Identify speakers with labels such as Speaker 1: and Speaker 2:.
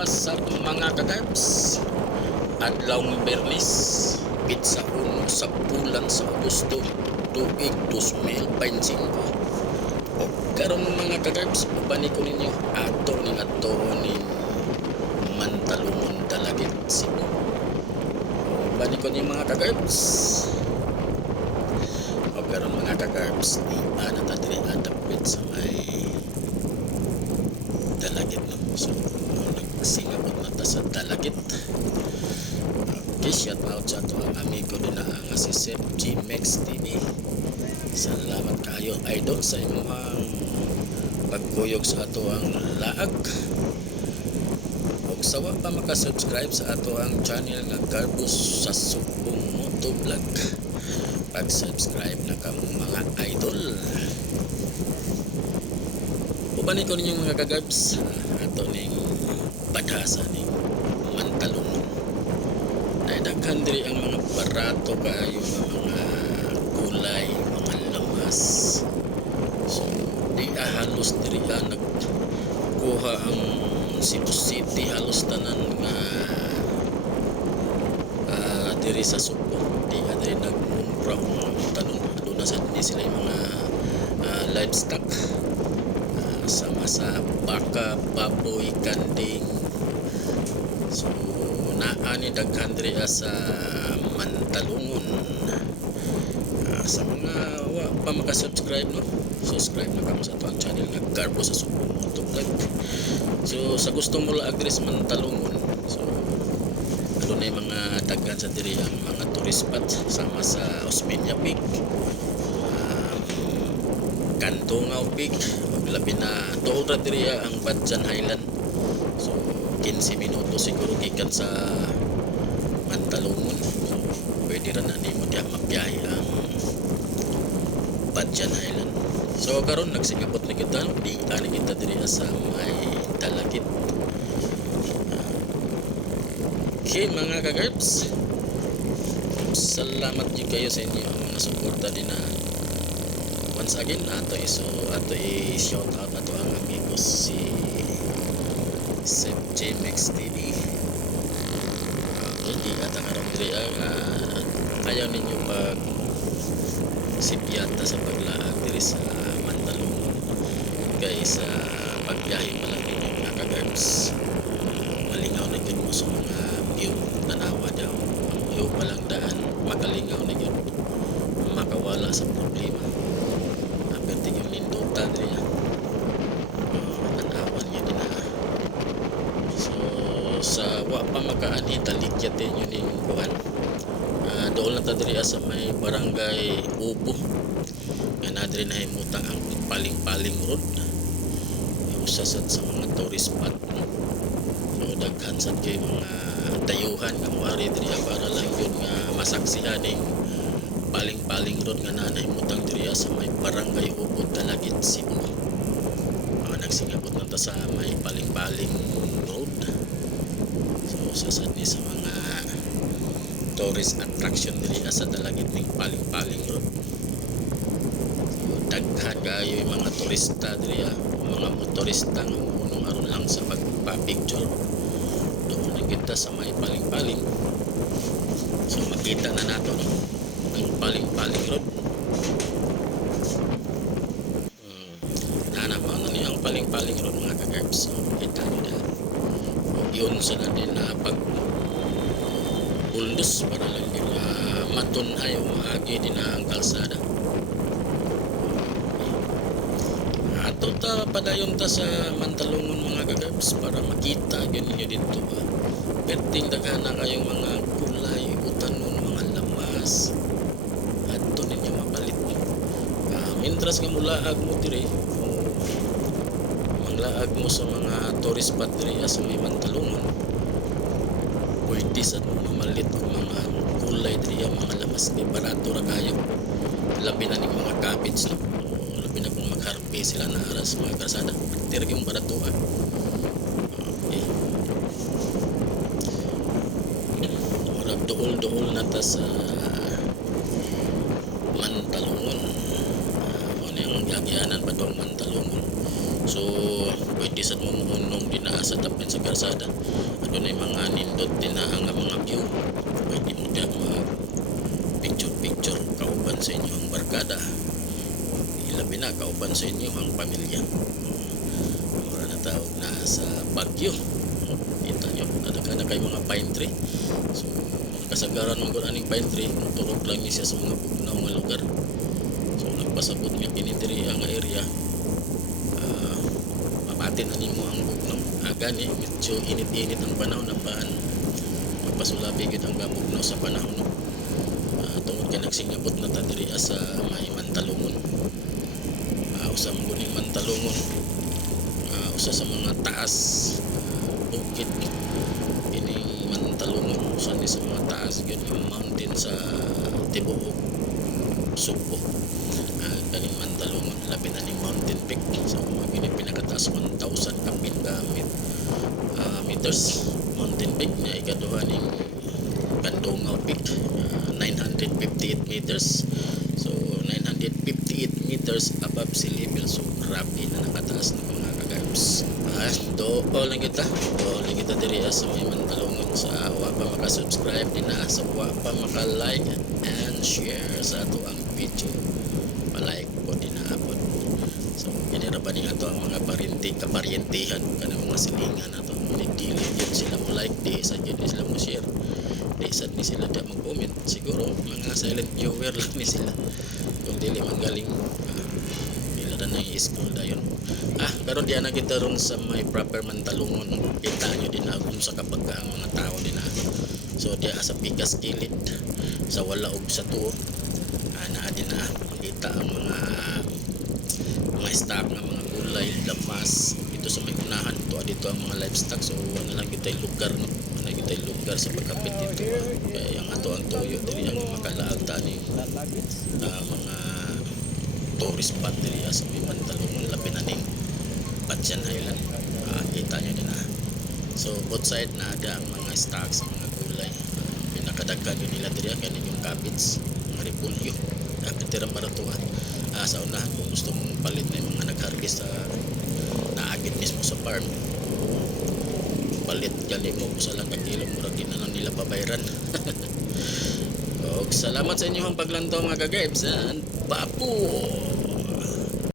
Speaker 1: what's up mga kagarbs? Adlawng Berlis, pizza uno sa bulan sa Agosto, tuig 2025. O karon mga kagarbs, ubani ko ninyo, ato ning ato ni Mantalungon Dalagit Cebu. Ubani ko ninyo mga kagarbs. O karon mga kagarbs, di ana ta diri adapit sa may dalagit no. So, nagsingapot na ta sa dalagit. Okay, shout out sa ato ang amigo din na nga si Sir G Mex TV. Salamat kayo idol sa imong pagkuyog sa ato ang laag. Ug sawa pa maka-subscribe sa ato ang channel nga Garbus sa Subong Moto Vlog. Pag-subscribe na kamo mga idol. Ubanin ko ninyong mga kagarbs ato ning badhasa ning mantalong. Ay daghan diri ang mga barato kaayo nga mga gulay mga lamas. So di ah, halos diri ah, nagkuha ang Cebu City halos tanan nga ah, diri sa Subo. Di diri nagmumpra ang mga talon doon na sa di sila mga ah, livestock sama sa baka, baboy, kanding. So, naani daghan diri sa Mantalungon. Ah, sa mga wa pa maka-subscribe no, subscribe na kamo sa ato channel nga Garbo sa Subo Moto Vlog. So, sa gusto mo laag diri sa Mantalungon. So, ano na yung mga daghan sa diri ang mga tourist spot sama sa Osmeña Peak. Kantungaw Peak labi na doon ra ang Badjan Highland. So 15 minuto siguro gikan sa Mantalungon so pwede ra na nimo diha mabiyahe ang Badjan Highland. So karon nagsingapot na kita di ani kita diri sa may dalagit Ah, okay mga kagarbs salamat nyo kayo sa inyo mga suporta din na once again ato iso ato i shout out ato ang amigo si Sep JMX TV hindi at ang arong ang uh, ninyo pag sipyata sa paglaag diri sa Mandaluyong. Kay sa pagbiyahe pa lang ninyo mga kagarbs malingaw na yun mo sa mga view tanawa daw. Ang view pa lang daan makalingaw na yun. Makawala sa problema aperti yung lindutan rin yan tanawan yun din na so sa wa pa din yun yung kuhan. Uh, doon lang ta diri sa may barangay Ubo. Nga na diri na himutang ang paling-paling road. Yung sa mga tourist spot so daghan sad kay mga dayuhan nga moari diri para lang yun nga masaksihan ning paling-paling road nga nanay mutang diri sa may barangay Ubod Talagit Cebu. Mga nagsingabot na ta sa may paling-paling road. So sasad ni sa mga tourist attraction diri sa Dalagit ning paling-paling road. So daghan kayo yung mga turista diri mga motorista nga munong aron lang sa pagpa-picture. Doon na kita sa may paling-paling. So makita na nato no ang paling-paling road. Hmm. Nana mo ano paling-paling road mga kagarbs. So, kita nyo na. Yun sa natin na pag buldos para lang yun uh, matunhay o maagi din ang kalsada. Ato ta padayon ta sa Mantalungon mga kagarbs para makita yun ninyo dito. Uh, perting daghan na kayong mga kulay, utanon, mga lamas adto ninyo mapalit uh, mintras nga mulaag mo dire manglaag mo sa mga tourist spot dire sa may Mantalungon pwede sa mo mamalit og mga kulay dire mga lamas kay barato ra kayo labi na ning mga cabbage no o labi na kung magharpe sila na aras mga kasada dire yung barato ah. okay Murag dool-dool na ta sa Mantalungon. Uh, ano yung lagyanan pa doon Mantalungon. So, pwede sa pagmumuunong dinaa sa dapin sa karsada adunay mga nindot dinaa nga mga view. Pwede mo diya ma picture picture kauban sa inyong barkada. Ilabi na kauban sa inyong pamilya. Mura na tawag na sa Baguio. Kita nyo nadaghan na kay mga pine tree. So kasagaran mo kung aning pine tree turok lang niya sa mga bugnaw nga lugar. So nagpasabot nga kinitiri ang area mapatin na nimo ang bugnaw aga ni medyo init-init ang panahon na paan magpasulabi gid ang bugnaw sa panahon no. Uh, tungod kay nagsingabot na ta diri sa may mantalungon. Uh, usa mo kuning mantalungon. Uh, usa sa mga taas uh, bukid ining mantalungon usa ni sa mga taas gyud mountain sa tibuok Subo. Uh, kaning mantalungon labi na ning mountain peak. So mga kini pinakataas 1000 kapin gamit uh, meters. Mountain peak niya ikaduha ning Kandungaw Peak. Uh, 958 meters. So 958 meters above sea level. So grabe na nakataas ng mga kagayos ah do lang kita. Do lang kita diri sa may mantalungon sa wa pa maka-subscribe din na sa wa pa maka-like and share sa ato ang video. Pa-like po din na apod so kinira pa din ato ang mga parinti kaparyentihan kanang mga silingan ato nagdili yun sila mo like di sa yun sila mo share. Di sad ni sila da mag-comment. Siguro mga silent viewer lang ni sila. Kung dili magaling uh, ila na nang i-scroll dayon. Ah pero di na kita ron sa may proper mantalungon. Kita nyo din agum sa kapag ang mga tao din na. So diya sa pikas kilid sa wala og sa tuo ah, naa din na. Makita ang mga mga stock ng mga gulay lamas. Dito sa may unahan to dito ang mga livestock. So ano lang kita lugar no? Ano kita lugar sa pagkapit dito ah. kaya ang ato ang toyo diri ang makalaagta ni ah, mga tourist spot diri sa may mantalungon labi na ning Batyan Highland Ah, kita nyo din ah. So both side na ada ang mga stocks ang mga gulay. Uh, pinakadagkan yun nila diri kanin yung cabbage mga repulyo dapat tirang baratuhan ah, sa unahan kung gusto mong palit na yung mga nag-harvest sa naagit mismo sa farm palit gali mo sa lang kilo murag di na lang nila pabayran Og salamat sa inyong paglantaw mga kagaibs and babu.